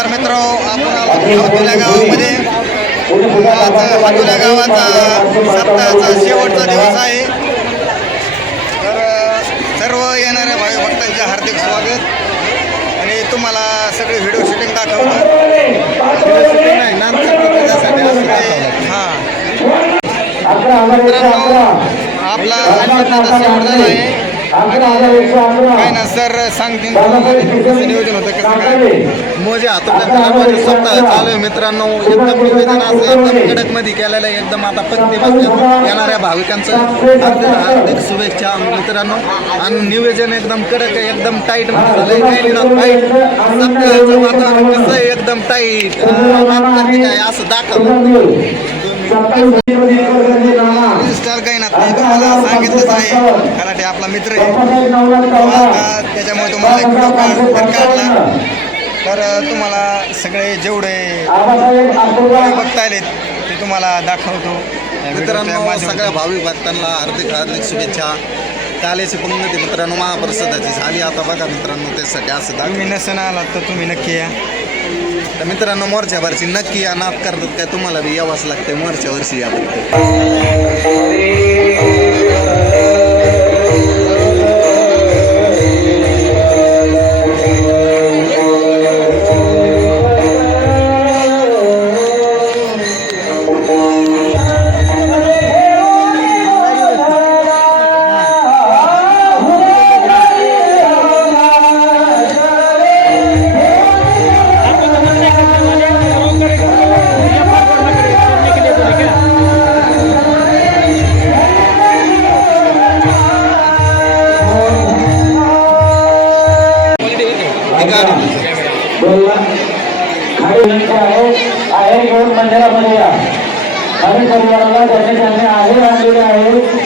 नमस्कार मित्र आपण आलो गावामध्ये. आज हातुल्या गावाचा सप्ताहाचा शेवटचा दिवस आहे. तर सर्व येणाऱ्या भावी भक्तांचे हार्दिक स्वागत. आणि तुम्हाला सगळे व्हिडिओ शूटिंग दाखवतो हां. मित्रांनो आपला शेवट झाला आहे. काय ना सर सांगतील. कसं नियोजन होतं कसं काय मोजे हातोट्या कलामध्ये सप्ताह चालू आहे मित्रांनो. एकदम निवेदन असं एकदम कडकमध्ये केलेलं आहे. एकदम आता बसल्या येणाऱ्या भाविकांचं हार्दिक हार्दिक शुभेच्छा मित्रांनो. आणि निवेदन एकदम कडक आहे एकदम टाईटमध्ये झालंय काही नाही टाईट सप्ताहाचं वातावरण कसं आहे एकदम टाईट काय असं दाखवलं. स्टार काही ना ते तुम्हाला सांगितलंच आहे. खराटे आपला मित्र आहे. तो त्याच्यामुळे तुम्हाला एक व्हिडिओ काढला. तर तुम्हाला सगळे जेवढे बघता आलेत ते तुम्हाला दाखवतो. मित्रांनो. सगळ्या भाविक भक्तांना हार्दिक हार्दिक शुभेच्छा. कालेची पंगती मित्रांनो महाप्रसादाची झाली. आता बघा मित्रांनो त्यासाठी असं दाखव तुम्ही नसन आलात तर तुम्ही नक्की या. तर मित्रांनो मोरच्या वर्षी नक्की या नाद करतात काय तुम्हाला बी यावंच लागते मोरच्या वर्षी यावं इथे आहे आहे दोन मंदिरामध्ये या आणि परिवाराला त्यांनी त्यांनी आधी आणलेले आहे